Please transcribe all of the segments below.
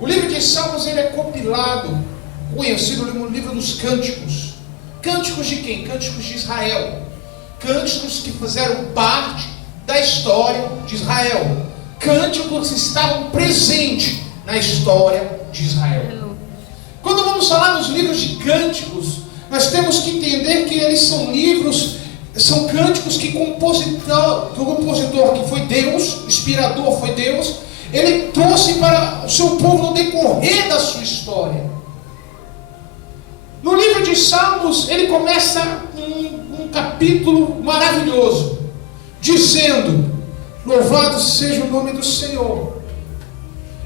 O livro de Salmos ele é compilado, conhecido como o livro dos cânticos. Cânticos de quem? Cânticos de Israel. Cânticos que fizeram parte da história de Israel. Cânticos que estavam presentes na história de Israel. Quando vamos falar nos livros de cânticos, nós temos que entender que eles são livros, são cânticos que o compositor que foi Deus, o inspirador foi Deus, ele trouxe para o seu povo no decorrer da sua história. No livro de Salmos, ele começa um capítulo maravilhoso, dizendo: louvado seja o nome do Senhor.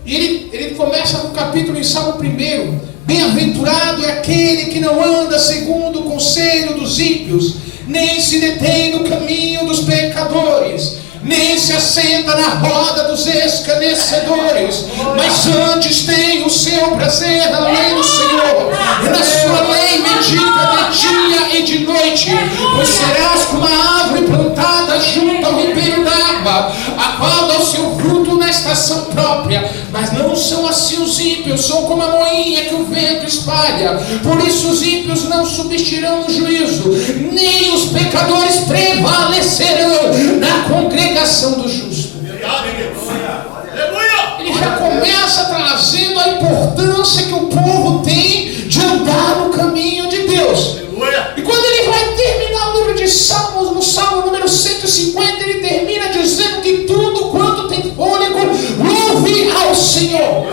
E ele começa no capítulo em Salmo 1: bem-aventurado é aquele que não anda segundo o conselho dos ímpios, nem se detém no caminho dos pecadores, nem se assenta na roda dos escarnecedores, mas antes tem o seu prazer na lei do Senhor, e na sua lei medita de dia e de noite. Pois serás como uma árvore plantada junto ao ribeiro d'água, a qual dá o seu fruto na estação própria. Mas não são assim os ímpios, são como a moinha que o vento espalha. Por isso os ímpios não subsistirão no juízo, nem os pecadores prevalecerão na congregação do justo. Ele já começa trazendo a importância que o povo tem de andar no caminho de Deus. E quando ele vai terminar o livro de Salmos, no Salmo número 150, ele termina dizendo que tudo quanto tem fôlego, louve ao Senhor.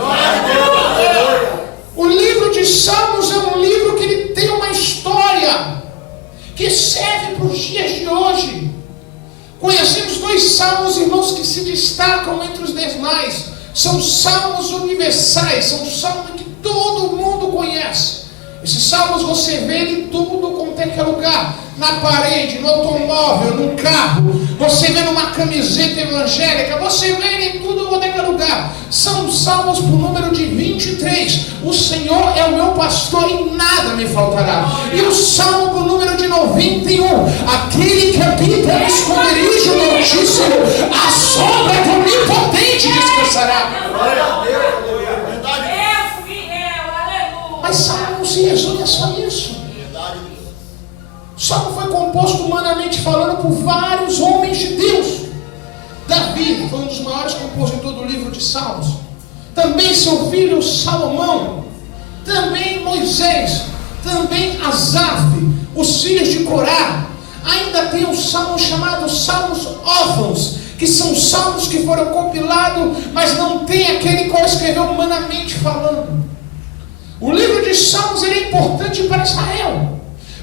O livro de Salmos é um livro que ele tem uma história que serve para os dias de hoje. Conhecemos dois salmos, irmãos, que se destacam entre os demais. São salmos universais, são salmos que todo mundo conhece. Esses salmos você vê em tudo quanto é lugar, na parede, no automóvel, no carro, você vê numa camiseta evangélica, você vê em tudo quanto é lugar. São salmos por número de 23. O Senhor é o meu pastor e nada me faltará. E o salmo por número de 91. Aquele que habita no esconderijo do Altíssimo, a sombra do Onipotente descansará. Mas salmo não se resume a só isso. O salmo foi composto humanamente falando por vários homens de Deus. Davi foi um dos maiores compositores do livro de Salmos. Também seu filho Salomão. Também Moisés. Também Asaf. Os filhos de Corá. Ainda tem um salmo chamado Salmos órfãos, que são salmos que foram compilados, mas não tem aquele qual escreveu humanamente falando. O livro de Salmos ele é importante para Israel.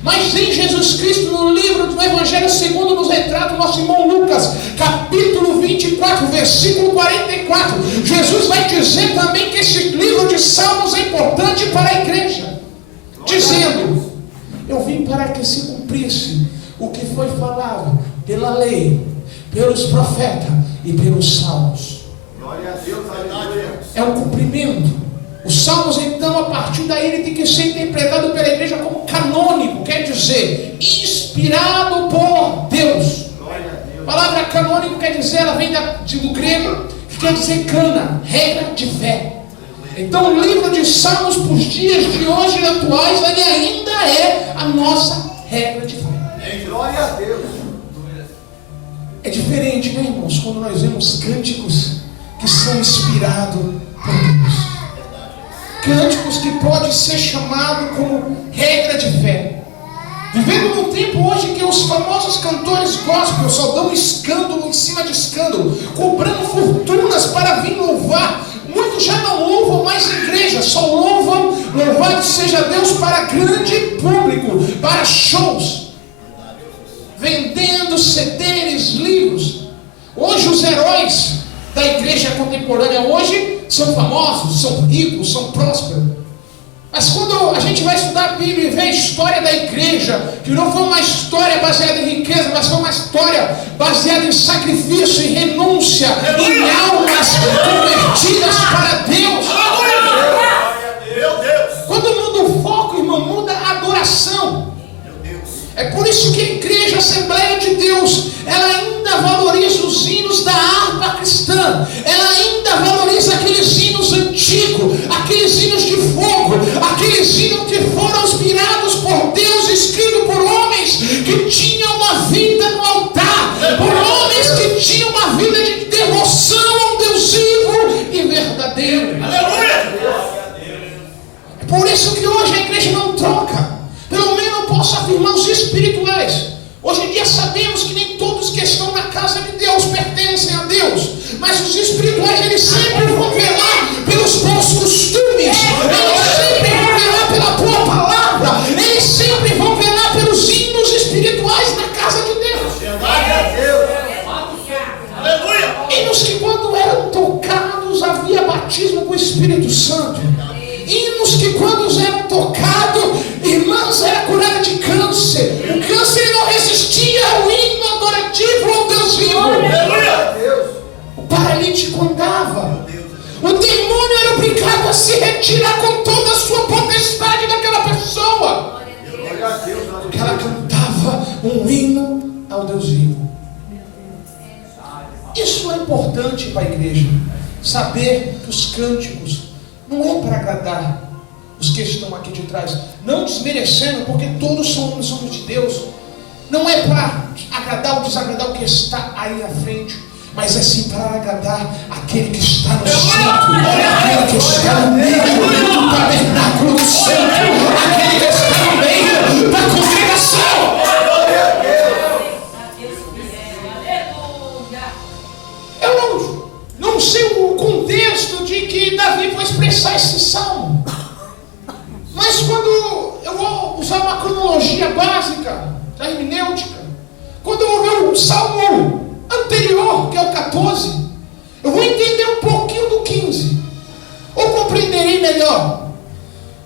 Mas em Jesus Cristo, no livro do Evangelho segundo nos retrata o nosso irmão Lucas, capítulo 24, versículo 44, Jesus vai dizer também que esse livro de Salmos é importante para a igreja, dizendo: eu vim para que se cumprisse o que foi falado pela lei, pelos profetas e pelos salmos. Glória a Deus, aleluia. É um cumprimento. Os salmos, então, a partir daí, ele tem que ser interpretado pela igreja como canônico, quer dizer, inspirado por Deus. A palavra canônico quer dizer, ela vem do grego, que quer dizer cana, regra de fé. Então, o livro de Salmos, para os dias de hoje e atuais, ele ainda é a nossa regra de fé. Glória a Deus. É diferente, né, irmãos, quando nós vemos cânticos que são inspirados por Deus. Cânticos que pode ser chamado como regra de fé. Vivendo num tempo hoje que os famosos cantores gospel só dão escândalo em cima de escândalo, cobrando fortunas para vir louvar. Muitos já não louvam mais em igreja, só louvam, louvado seja Deus, para grande público, para shows, vendendo CDs, livros. Hoje os heróis da igreja contemporânea hoje são famosos, são ricos, são prósperos. Mas quando a gente vai estudar a Bíblia e ver a história da igreja, que não foi uma história baseada em riqueza, mas foi uma história baseada em sacrifício, em renúncia, em almas convertidas para Deus. Quando muda o foco, irmão, muda a adoração. É por isso que a igreja, a Assembleia de Deus, ela ainda valoriza os hinos da harpa cristã, ela ainda valoriza aqueles hinos antigos, verdadeiro. Aleluia! É por isso que hoje a igreja não troca. Pelo menos eu posso afirmar os espirituais. Hoje em dia sabemos que nem todos que estão na casa de Deus pertencem a Deus. Mas os espirituais, eles sempre vão velar pelos bons costumes. Eles sempre vão velar pela boa palavra. Eles sempre vão velar pelos hinos espirituais na casa de Deus. Glória a Deus. Aleluia! Hinos que quando eram tocados havia batismo com o Espírito Santo. Hinos que quando eram tocados, irmãs, era curada de câncer. O câncer não resistia ao hino adorativo ao Deus vivo. Aleluia! O paralítico andava. O demônio era obrigado a se retirar com toda a sua potestade daquela pessoa. Glória a Deus. Porque ela cantava um hino ao Deus vivo. Isso é importante para a igreja. Saber que os cânticos não é para agradar os que estão aqui de trás. Não desmerecendo, porque todos somos de Deus. Não é para agradar ou desagradar o que está aí à frente. Mas é sim para agradar aquele que está no centro. Aquele que está no meio do tabernáculo do centro. Aquele que está no meio da congregação. Eu não sei o contexto de que Davi foi expressar esse salmo. Mas quando eu vou usar uma cronologia básica da hermenêutica, quando eu vou ver o salmo anterior, que é o 14, eu vou entender um pouquinho do 15, ou compreenderei melhor.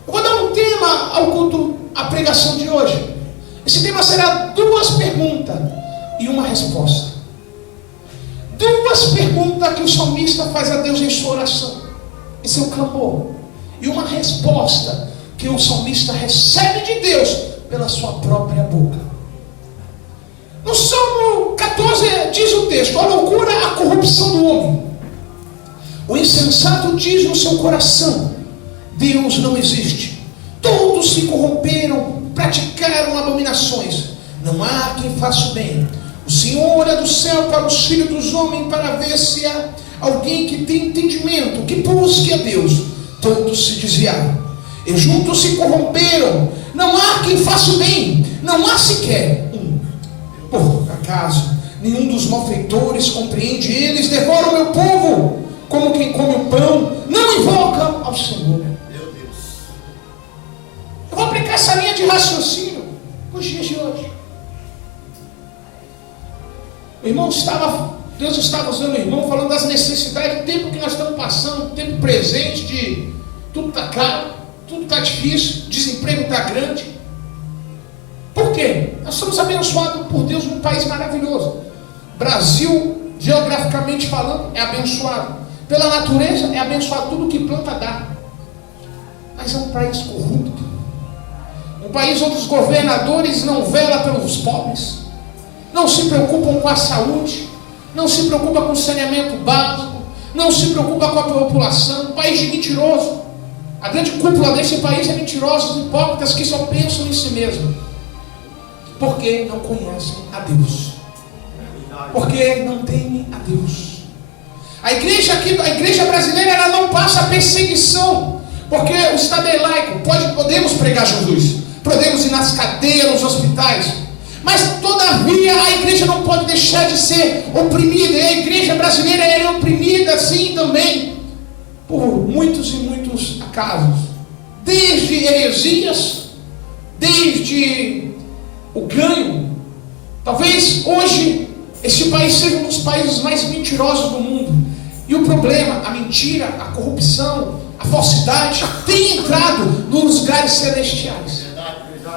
Eu vou dar um tema ao culto, à pregação de hoje. Esse tema será 2 perguntas e uma resposta. 2 perguntas que o salmista faz a Deus em sua oração, em seu clamor, e uma resposta que o salmista recebe de Deus pela sua própria boca. No Salmo 14 diz o texto: a loucura, a corrupção do homem. O insensato diz no seu coração: Deus não existe. Todos se corromperam, praticaram abominações. Não há quem faça o bem. O Senhor olha do céu para os filhos dos homens, para ver se há alguém que tem entendimento, que busque a Deus. Todos se desviaram e juntos se corromperam. Não há quem faça o bem, não há sequer um. Por acaso nenhum dos malfeitores compreende? Eles devoram o meu povo como quem come o pão. Não invocam ao Senhor. Meu Deus. Eu vou aplicar essa linha de raciocínio nos dias de hoje. O irmão Deus estava usando o irmão, falando das necessidades, do tempo que nós estamos passando, do tempo presente, de tudo está caro, tudo está difícil, desemprego está grande. Por quê? Nós somos abençoados por Deus num país maravilhoso. Brasil, geograficamente falando, é abençoado. Pela natureza, é abençoado, tudo que planta dá. Mas é um país corrupto. Um país onde os governadores não velam pelos pobres, não se preocupam com a saúde, não se preocupam com o saneamento básico, não se preocupam com a população. Um país de mentiroso. A grande cúpula desse país é mentirosos, hipócritas que só pensam em si mesmos. Porque não conhecem a Deus. Porque não temem a Deus. A igreja brasileira, ela não passa perseguição. Porque o Estado é laico. Podemos pregar Jesus. Podemos ir nas cadeias, nos hospitais. Mas todavia a igreja não pode deixar de ser oprimida. E a igreja brasileira é oprimida assim também, por muitos e muitos acasos. Desde heresias, desde o ganho. Talvez hoje este país seja um dos países mais mentirosos do mundo. E o problema, a mentira, a corrupção, a falsidade tem entrado nos lugares celestiais.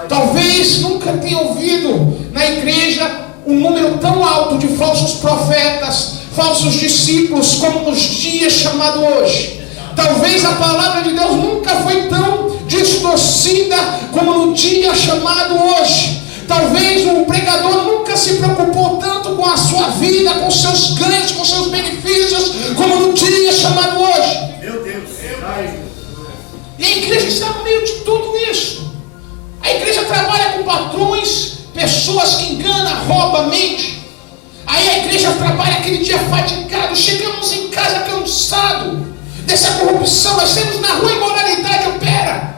Talvez nunca tenha ouvido na igreja um número tão alto de falsos profetas, falsos discípulos, como nos dias chamados hoje. Talvez a palavra de Deus nunca foi tão distorcida como no dia chamado hoje. Talvez o pregador nunca se preocupou tanto com a sua vida, com seus ganhos, com seus benefícios, como no dia chamado hoje. Meu Deus. E a igreja está no meio de tudo isso. A igreja trabalha com patrões, pessoas que enganam, roubam, mentem. Aí a igreja trabalha aquele dia fatigado, chegamos em casa cansado, dessa corrupção. Nós temos na rua, a imoralidade opera.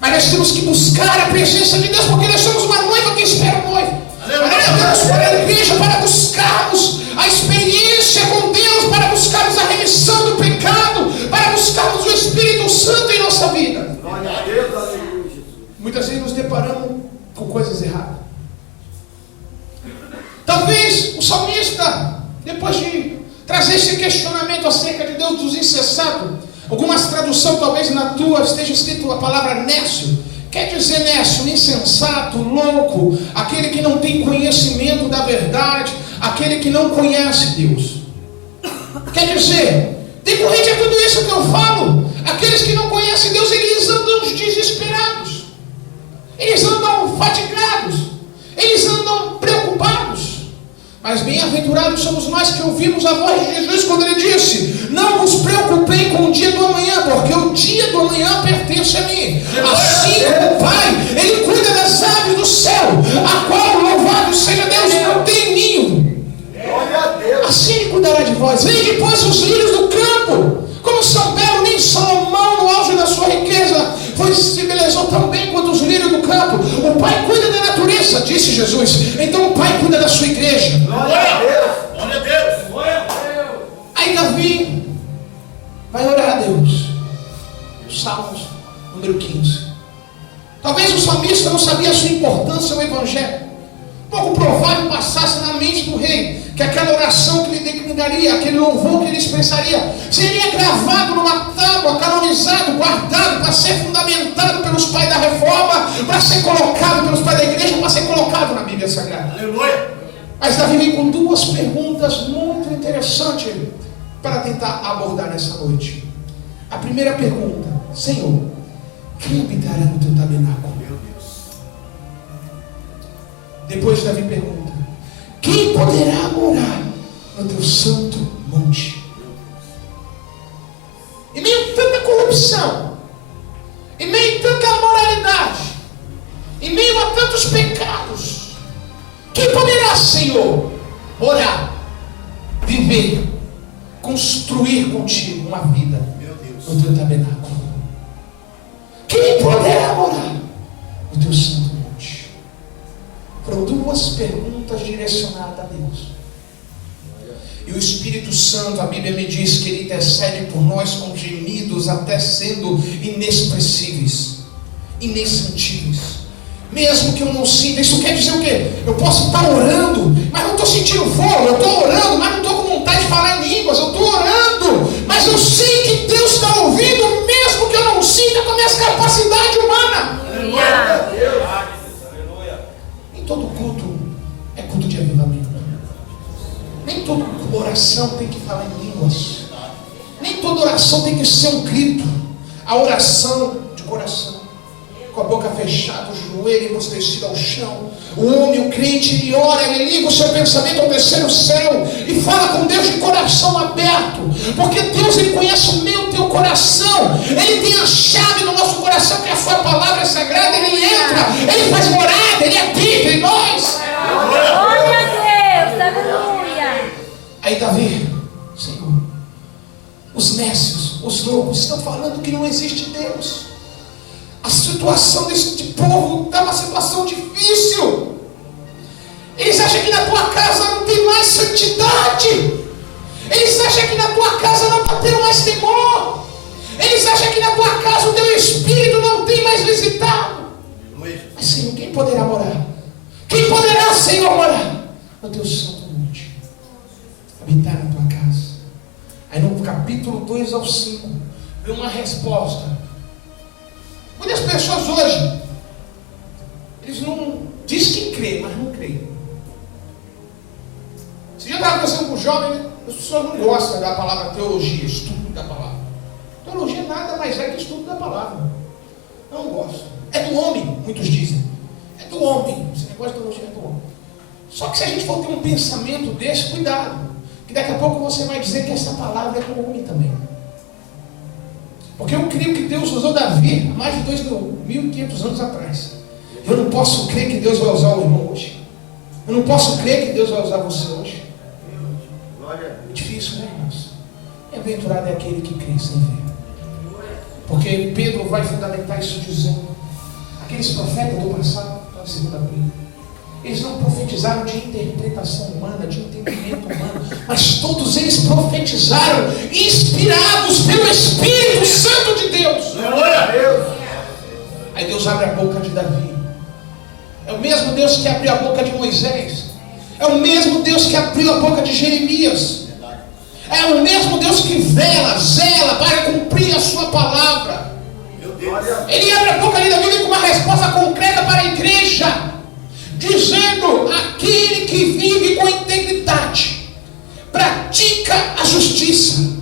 Mas nós temos que buscar a presença de Deus, porque nós somos uma noiva que espera o noivo. Nós temos para a igreja para buscarmos a experiência com Deus, para buscarmos a remissão do pecado, para buscarmos o Espírito Santo em nossa vida. Glória a Deus, aleluia, Jesus. Muitas vezes nos deparamos com coisas erradas. Talvez o salmista, depois de trazer esse questionamento acerca de Deus dos insensatos, algumas traduções, talvez na tua esteja escrito a palavra nécio. Quer dizer nécio, insensato, louco, aquele que não tem conhecimento da verdade, aquele que não conhece Deus. Quer dizer, decorrente a tudo isso que eu falo, aqueles que não conhecem Deus, eles andam desesperados, eles andam fatigados, eles andam preocupados. Mas bem-aventurados somos nós que ouvimos a voz de Jesus quando ele disse: não vos preocupei com o dia do amanhã, porque o dia do amanhã pertence a mim. Assim como o Pai, ele cuida das aves do céu, a qual, louvado seja Deus, não tem ninho. Glória a Deus. Assim ele cuidará de vós. Vede, pois, os lírios do campo, como são belos, nem Salomão no auge da sua riqueza se embelezou tão bem quanto os lírios do campo. O Pai cuida da natureza, disse Jesus. Então o Pai cuida da sua igreja. Glória a Deus. Glória a Deus. Glória a Deus. Aí Davi vai orar a Deus. Salmos número 15. Talvez o salmista não sabia a sua importância no evangelho. Pouco provável passasse na mente do rei que aquela oração que ele declinaria, aquele louvor que ele expressaria, seria gravado numa tábua, canonizado, guardado, para ser fundamentado pelos pais da reforma, para ser colocado pelos pais da igreja, para ser colocado na Bíblia Sagrada. Aleluia. Mas Davi vem com duas perguntas muito interessantes para tentar abordar nessa noite. A primeira pergunta: Senhor, quem habitará no teu tabernáculo? Meu Deus. Depois Davi pergunta: quem poderá morar no teu santo monte? Em meio a tanta corrupção, em meio a tanta moralidade, em meio a tantos pecados, quem poderá, Senhor, morar, viver, construir contigo uma vida Meu Deus. no teu tabernáculo? Quem poderá morar no teu santo monte? Foram duas perguntas direcionadas a Deus. E o Espírito Santo, a Bíblia me diz que ele intercede por nós com gemidos até sendo inexpressíveis, inexcentíveis. Mesmo que eu não sinta, isso quer dizer o quê? Eu posso estar orando, mas não estou sentindo fogo. Eu estou orando, mas não estou com vontade de falar em línguas. Eu estou orando, mas eu sei que Deus está ouvindo, mesmo que eu não sinta com a minha capacidade humana. Glória a Deus. Nem todo culto é culto de avivamento. Nem toda oração tem que falar em línguas. Nem toda oração tem que ser um grito. A oração de coração, com a boca fechada, o joelho embostecido ao chão. O homem, o crente, ele ora, ele liga o seu pensamento ao terceiro céu e fala com Deus de coração aberto, porque Deus, ele conhece o meu, o teu coração. Ele tem a chave do nosso coração, que é a sua palavra sagrada. Ele entra, ele faz morada, ele habita em nós. Glória a Deus, aleluia. Aí Davi: Senhor, os nécios, os loucos estão falando que não existe Deus. A situação desse povo está uma situação difícil. Eles acham que na tua casa não tem mais santidade. Eles acham que na tua casa não está tendo mais temor. Eles acham que na tua casa o teu espírito não tem mais visitado. Mas Senhor, quem poderá morar? Quem poderá, Senhor, morar no teu santo monte? Habitar na tua casa. Aí no capítulo 2 ao 5 vem uma resposta. Muitas pessoas hoje, eles não dizem que crê, mas não creem. Se eu estava conversando com um jovem, as pessoas não gostam da palavra teologia, estudo da palavra. Teologia nada mais é que estudo da palavra. Não gosto. É do homem, muitos dizem. É do homem. Esse negócio de teologia é do homem. Só que se a gente for ter um pensamento desse, cuidado. Que daqui a pouco você vai dizer que essa palavra é do homem também. Porque eu creio que Deus usou Davi há mais de 2.500 anos atrás. Eu não posso crer que Deus vai usar o irmão hoje. Eu não posso crer que Deus vai usar você hoje. Glória a É Deus. difícil, né, irmãos? É Bem-aventurado é aquele que crê sem ver. Porque Pedro vai fundamentar isso dizendo: aqueles profetas do passado, na segunda Pedro, eles não profetizaram de interpretação humana, de entendimento humano, mas todos eles profetizaram inspirados pelo Espírito Santo de Deus. Aí Deus abre a boca de Davi. É o mesmo Deus que abriu a boca de Moisés. É o mesmo Deus que abriu a boca de Jeremias. É o mesmo Deus que zela para cumprir a sua palavra. Ele abre a boca de Davi com uma resposta concreta para a igreja, dizendo: aquele que vive com integridade, pratica a justiça,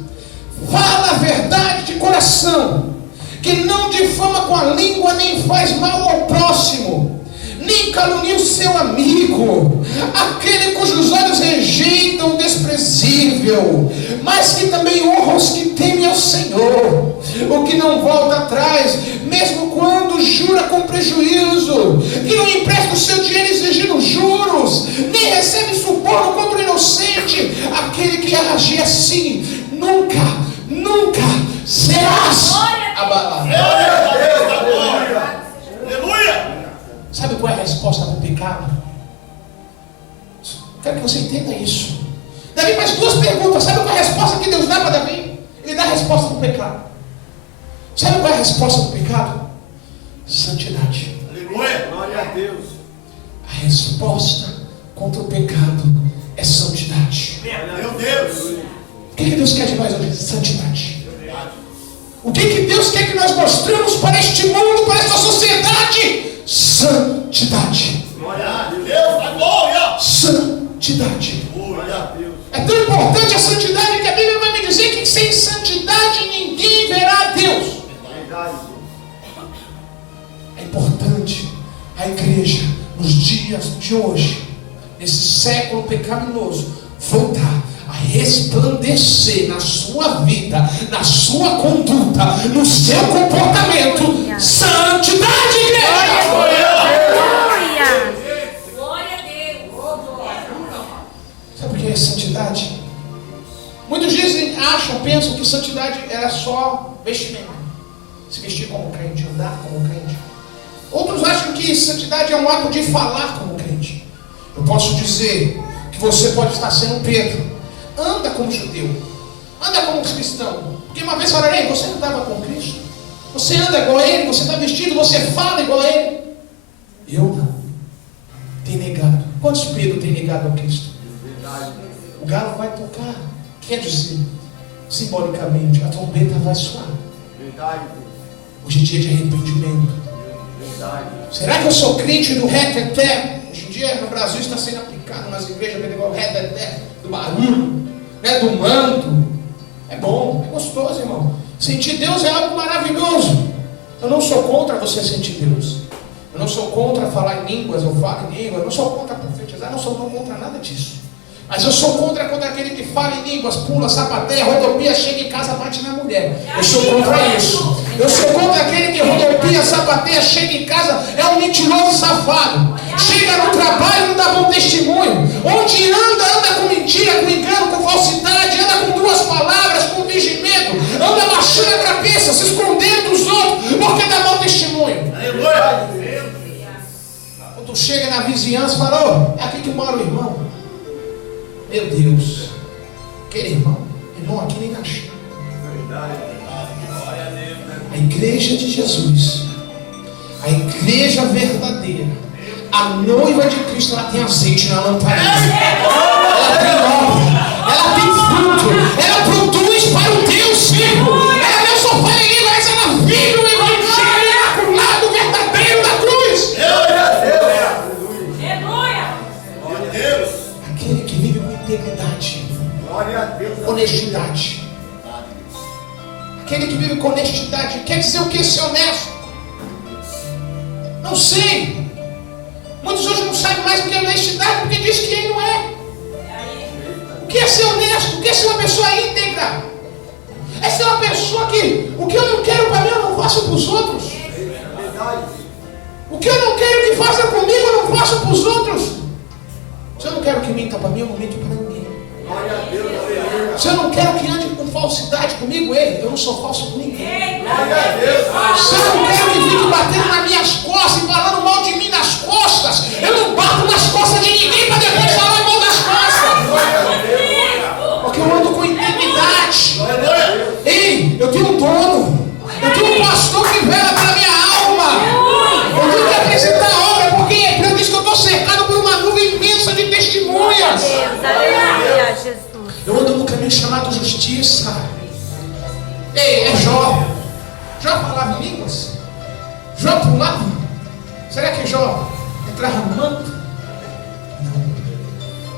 fala a verdade de coração, que não difama com a língua, nem faz mal ao próximo, nem calunia o seu amigo, aquele cujos olhos rejeitam o desprezível, mas que também honra os que temem ao Senhor, o que não volta atrás, mesmo quando jura com prejuízo, que não empresta o seu dinheiro exigindo juros, nem recebe suborno contra o inocente, aquele que agir assim, nunca serás abalado. Sabe qual é a resposta para o pecado? Quero que você entenda isso. Davi faz duas perguntas. Sabe qual é a resposta que Deus dá para Davi? Ele dá a resposta para o pecado. Sabe qual é a resposta para o pecado? Santidade. Aleluia. Glória a Deus. A resposta contra o pecado é santidade. Meu Deus. O que Deus quer de nós hoje? Santidade. O que Deus quer que nós mostramos para este mundo, para esta sociedade? Santidade. Glória a Deus. A glória. Santidade. Glória a Deus. É tão importante a santidade que a Bíblia vai me dizer que sem santidade ninguém verá a Deus. É importante a igreja, nos dias de hoje, nesse século pecaminoso, voltar a resplandecer na sua vida, na sua conduta, no seu comportamento. Santidade, igreja! Glória a Deus! Sabe por que é santidade? Muitos acham, pensam que santidade era só vestimento. Se vestir como crente, andar como crente. Outros acham que santidade é um ato de falar como crente. Eu posso dizer que você pode estar sendo Pedro. Anda como judeu. Anda como cristão. Porque uma vez falarei, você andava com Cristo. Você anda igual a Ele, você está vestido, você fala igual a Ele. Eu não. Tem negado. Quantos Pedro tem negado a Cristo? O galo vai tocar. Quer dizer, simbolicamente, a trombeta vai soar. Hoje é dia de arrependimento. Será que eu sou crente do reteté? Hoje em dia no Brasil está sendo aplicado nas igrejas igual reteté, do barulho, né, do manto. É bom, é gostoso, irmão. Sentir Deus é algo maravilhoso. Eu não sou contra você sentir Deus. Eu não sou contra falar em línguas, eu falo em línguas. Eu não sou contra profetizar, não sou contra nada disso. Mas eu sou contra aquele que fala em línguas, pula, sapateia, rodopia, chega em casa, bate na mulher. Eu sou contra isso. Eu sou contra aquele que rodopia, sapateia, chega em casa, é um mentiroso safado. Chega no trabalho e não dá bom testemunho. Onde anda com mentira, com engano, com falsidade, anda com duas palavras, com fingimento, anda baixando a cabeça, se escondendo dos outros, porque dá bom testemunho. Quando tu chega na vizinhança e fala, é aqui que mora o irmão. Meu Deus, aquele irmão aqui nem nasceu. A igreja de Jesus, a igreja verdadeira, a noiva de Cristo, ela tem azeite na lamparina, ela tem obra, ela tem fruto, ela produz para o Deus vivo, ela não só fala em língua, mas ela vive o evangelho imaculado, verdadeiro da cruz. Aquele que vive com integridade, honestidade. Aquele que vive com honestidade. Quer dizer o que ser honesto? Não sei. Muitos hoje não sabem mais o que é honestidade, porque diz que ele não é. O que é ser honesto? O que é ser uma pessoa íntegra? É ser uma pessoa que o que eu não quero para mim eu não faço para os outros. O que eu não quero que faça comigo eu não faço para os outros. Se eu não quero que minta para mim, eu não minto para ninguém. Se eu não quero que ande com falsidade comigo, eu não sou falso com ninguém. Glória a Deus. Se eu não quero que fique batendo nas minhas costas e falando mal de mim nas costas, eu não bato nas costas de ninguém para depois falar mal das costas. Porque eu ando com integridade. Ei, eu tenho um dono. Eu tenho um pastor que vela pela minha alma. Eu tenho que apresentar a obra, porque Hebreus diz que eu estou cercado por uma nuvem imensa de testemunhas. Aleluia, Jesus. Eu ando no caminho chamado justiça. Ei, é Jó. Jó falava em línguas? Jó pulava? Será que Jó entrava no manto? Não.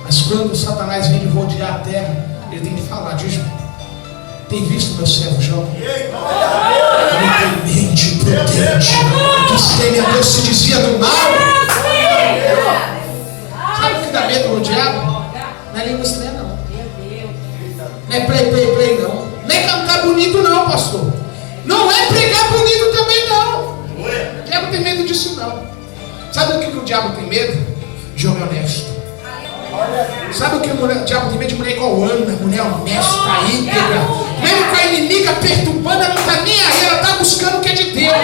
Mas quando Satanás vem de rodear a terra, ele tem que falar, diz: tem visto meu servo Jó? Ele tem mente prudente, que teme a Deus, se dizia do mal. Sabe o que dá medo no diabo? Não é língua estranha, não. Não é play, não. Não é cantar bonito, não, pastor. Não é pregar bonito também, não. O diabo tem medo disso, não. Sabe o que o diabo tem medo? De homem honesto. Sabe o que o diabo tem medo? De mulher igual Ana, mulher honesta, íntegra. Mesmo com a inimiga perturbando, ela não está nem aí, ela está buscando o que é de Deus.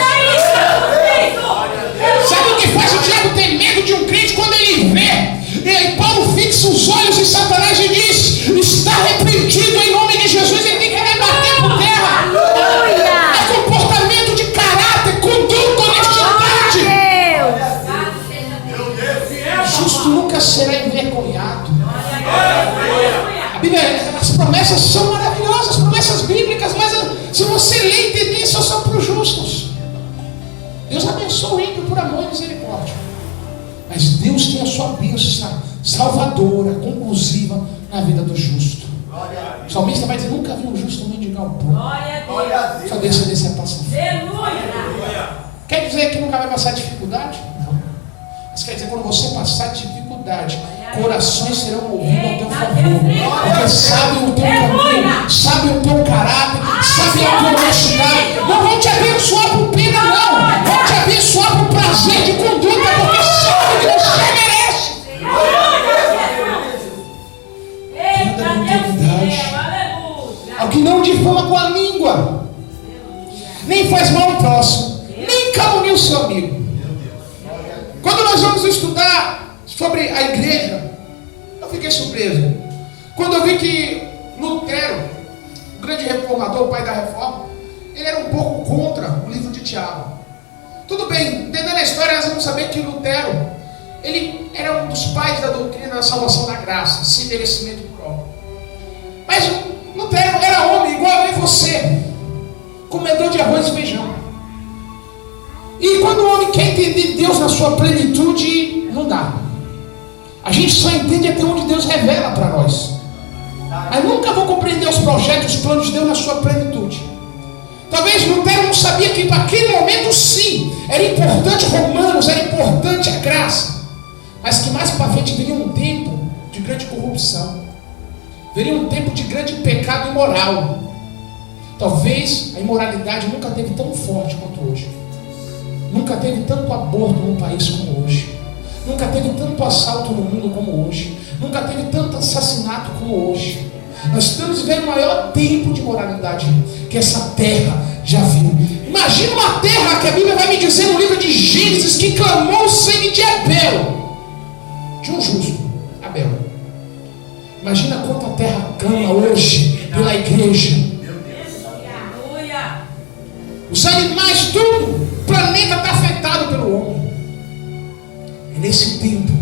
Sabe o que faz o diabo ter medo de um crente quando ele vê? E aí Paulo fixa os olhos em Satanás e diz: está repreendido em nome de Jesus. Ele tem que rebater por terra. É comportamento de caráter, conduta, honestidade. Justo nunca será envergonhado. A Bíblia, as promessas são maravilhosas, as promessas bíblicas, mas se você ler e entender, só são para os justos. Deus abençoa o ímpio por amor e misericórdia. Mas Deus tem a sua bênção salvadora, conclusiva na vida do justo. O salmista vai dizer: nunca vi um justo mendigar o pão. Sua descendência passa fome. Quer dizer que nunca vai passar dificuldade? Não. Mas quer dizer, quando você passar dificuldade, corações serão movidos ao teu favor. Porque sabem o teu caminho, sabem o teu caráter, sabem a tua honestidade. Não vão te abençoar por pena, não. Vão te abençoar por prazer de conduta, porque sabem que você merece. Anda com integridade. Ao que não difama com a língua, nem faz mal ao próximo, nem calunia o seu amigo. Quando nós vamos estudar sobre a igreja, eu fiquei surpreso. Quando eu vi que Lutero, o grande reformador, o pai da reforma, ele era um pouco contra o livro de Tiago. Tudo bem, entendendo a história, nós vamos saber que Lutero, ele era um dos pais da doutrina da salvação da graça, sem merecimento por obra. Mas Lutero era homem igual eu e você, comedor de arroz e feijão. E quando o homem quer entender Deus na sua plenitude, não dá. A gente só entende até onde Deus revela para nós. Mas nunca vou compreender os projetos, os planos de Deus na sua plenitude. Talvez Lutero não sabia que naquele momento sim, era importante Romanos, era importante a graça. Mas que mais para frente viria um tempo de grande corrupção. Viria um tempo de grande pecado imoral. Talvez a imoralidade nunca teve tão forte quanto hoje. Nunca teve tanto aborto no país como hoje. Nunca teve tanto assalto no mundo como hoje. Nunca teve tanto assassinato como hoje. Nós estamos vivendo o maior tempo de moralidade que essa terra já viu. Imagina uma terra que a Bíblia vai me dizer no livro de Gênesis que clamou o sangue de Abel, de um justo, Abel. Imagina quanto a terra clama hoje pela igreja. Os animais, tudo, o planeta está afetado pelo homem. É nesse tempo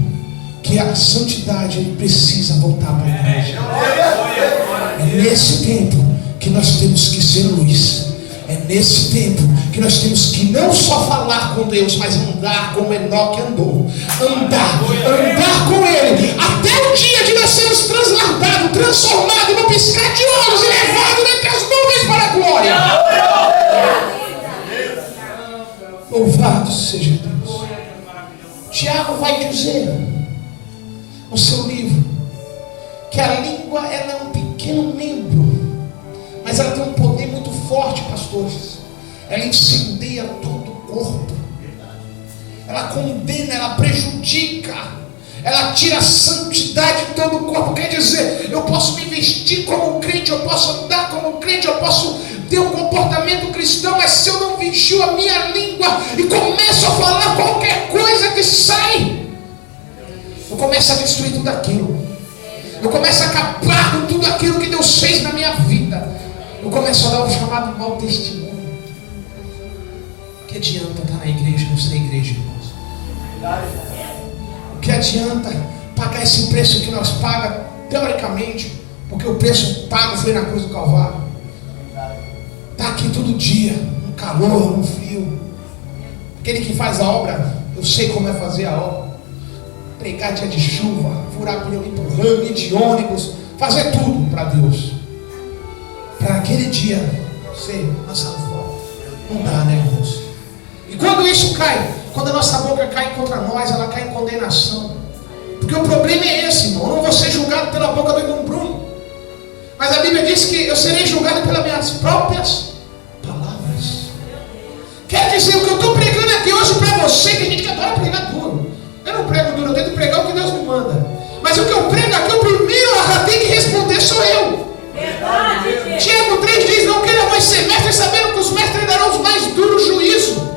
que a santidade precisa voltar para a igreja. É nesse tempo que nós temos que ser luz. É nesse tempo que nós temos que não só falar com Deus, mas andar como Enoque andou. Andar com Ele. Até o dia de nós sermos translardados, transformados no piscar de olhos e levados entre as nuvens para a glória. Louvado seja Deus. Tiago vai dizer no seu livro que a língua ela é um pequeno membro, mas ela tem um poder muito forte, pastores. Ela incendeia todo o corpo. Ela condena, ela prejudica, ela tira a santidade de todo o corpo. Quer dizer, eu posso me vestir como um crente, eu posso andar como um crente, eu posso ter um comportamento cristão, mas se eu não vigio a minha língua e começo a falar qualquer coisa que sai, eu começo a destruir tudo aquilo. Eu começo a acabar com tudo aquilo que Deus fez na minha vida. Eu começo a dar o chamado mau testemunho. O que adianta estar na igreja e não ser igreja, irmãos? O que adianta pagar esse preço que nós pagamos, teoricamente, porque o preço pago foi na cruz do Calvário. Está aqui todo dia, no calor, no frio. Aquele que faz a obra, eu sei como é fazer a obra. Pregar dia de chuva, furar pneu, empurrando, ir de ônibus, fazer tudo para Deus. Para aquele dia ser lançado fora. Não dá, né, irmãos? E quando isso cai, quando a nossa boca cai contra nós, ela cai em condenação. Porque o problema é esse, irmão. Eu não vou ser julgado pela boca do irmão Bruno. Mas a Bíblia diz que eu serei julgado pelas minhas próprias palavras. Quer dizer, o que eu estou pregando aqui hoje para você, que a gente que adora pregar duro. Eu não prego duro, eu tento pregar o que Deus me manda. Mas o que eu prego aqui, o primeiro a ter que responder sou eu. Verdade. Tiago 3 diz: não queira mais ser mestre, sabendo que os mestres darão os mais duros juízo.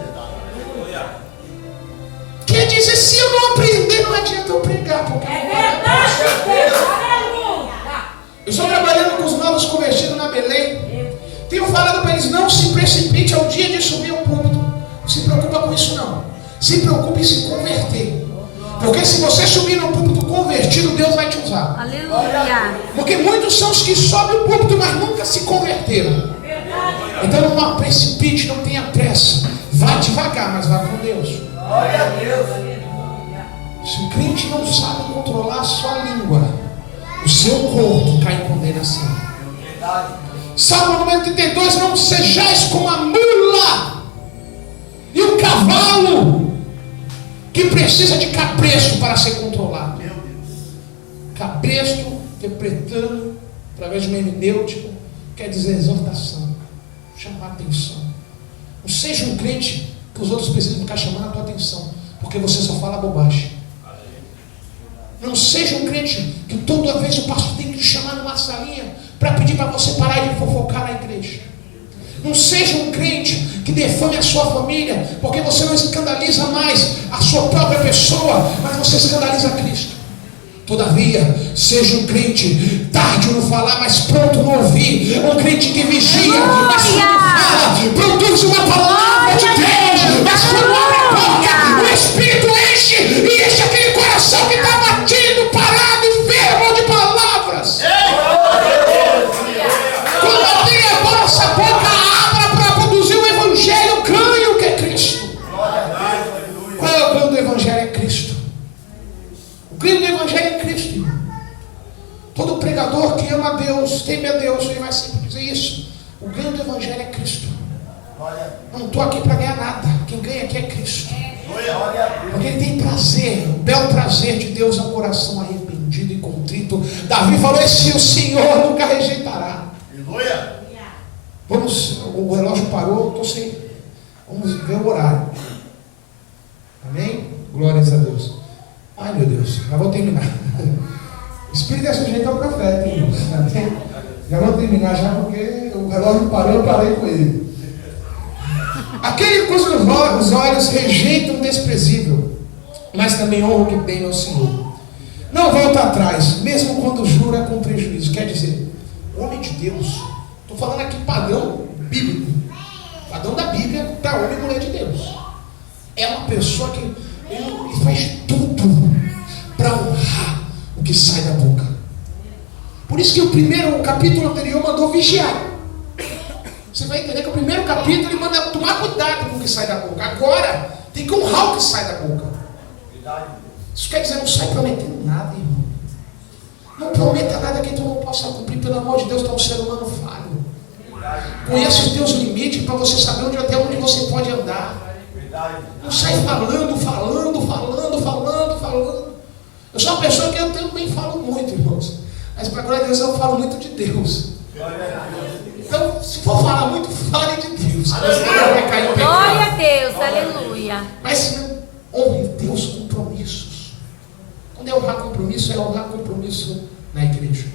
Quer dizer, se eu não aprender, não adianta eu pregar. Porque é verdade. Eu estou trabalhando com os novos convertidos na Belém. Tenho falado para eles: não se precipite ao dia de subir ao púlpito. Não se preocupa com isso, não. Se preocupe em se converter. Porque se você subir no púlpito convertido, Deus vai te usar. Aleluia. Porque muitos são os que sobem o púlpito, mas nunca se converteram. Então não há precipite, não tenha pressa. Vá devagar, mas vá com Deus. Glória a Deus. Se o crente não sabe controlar a sua língua, o seu corpo cai em condenação. Salmo número 32: não sejais como a mula e o cavalo, que precisa de cabresto para ser controlado. Cabresto, interpretando através de uma hermenêutica, quer dizer exortação, chamar a atenção. Não seja um crente que os outros precisam ficar chamando a tua atenção, porque você só fala bobagem. Não seja um crente que toda vez o pastor tem que te chamar numa salinha para pedir para você parar de fofocar na igreja. Não seja um crente que defame a sua família, porque você não escandaliza mais a sua própria pessoa, mas você escandaliza Cristo. Todavia, seja um crente tarde no falar, mas pronto no ouvir. Um crente que vigia, mas quando fala, produz uma palavra de Deus. Mas quando abre a boca, o Espírito enche e enche aquele coração que está batido, parado, enfermo de palavras. Quando abrir a nossa boca, abra para produzir o Evangelho, ganho que é Cristo. Qual é o ganho do Evangelho? É Cristo. O ganho do Evangelho é Cristo, irmão. Todo pregador que ama a Deus, teme a Deus, ele vai sempre dizer isso. O ganho do Evangelho é Cristo. Eu não estou aqui para ganhar nada. Quem ganha aqui é Cristo. Porque ele tem prazer. O belo prazer de Deus é um coração arrependido e contrito. Davi falou: esse o Senhor nunca rejeitará. Vamos, o relógio parou, estou sem. Vamos ver o horário. Amém? Glórias a Deus. Ai, meu Deus, já vou terminar. O Espírito é sujeito ao profeta, hein? Já vou terminar já, porque o relógio parou, eu parei com ele. Aquele cujos os olhos rejeitam o desprezível, mas também honra o que tem no Senhor. Não volta atrás, mesmo quando jura com prejuízo. Quer dizer, homem de Deus. Estou falando aqui padrão bíblico. Padrão da Bíblia para homem e mulher de Deus. É uma pessoa que ele faz tudo para honrar o que sai da boca. Por isso que o capítulo anterior mandou vigiar. Você vai entender que o primeiro capítulo ele manda tomar cuidado com o que sai da boca. Agora tem que honrar o que sai da boca. Isso quer dizer, não sai prometendo nada, irmão. Não prometa nada que tu não possa cumprir. Pelo amor de Deus, tu é um ser humano falho. Conheça os teus limites para você saber até onde você pode andar. Não sai falando. Eu sou uma pessoa que eu também falo muito, irmãos. Mas para a glória de Deus eu falo muito de Deus. Então, se for falar muito, fale de Deus. Vai cair no pecado. Glória a Deus, aleluia. Mas honre Deus com compromissos. Quando é compromisso é honrar compromisso na igreja.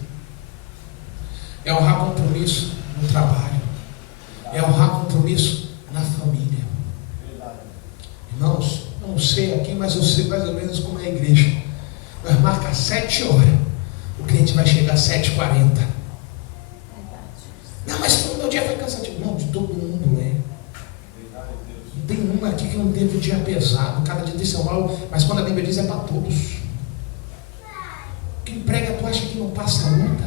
É honrar compromisso no trabalho. É honrar compromisso na família. Irmãos, não sei aqui, mas eu sei mais ou menos como é a igreja. Nós marcamos 7 horas. O cliente vai chegar às 7h40. Não, mas o meu dia foi cansativo. Não, de todo mundo é. Não tem um aqui que não teve dia pesado. Cada dia tem seu mal, mas quando a Bíblia diz é para todos. Quem prega, tu acha que não passa luta?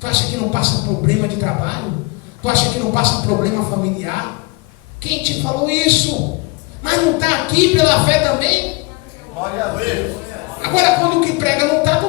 Tu acha que não passa problema de trabalho? Tu acha que não passa problema familiar? Quem te falou isso? Mas não está aqui pela fé também? Glória a Deus. Agora, quando o que prega não está, tu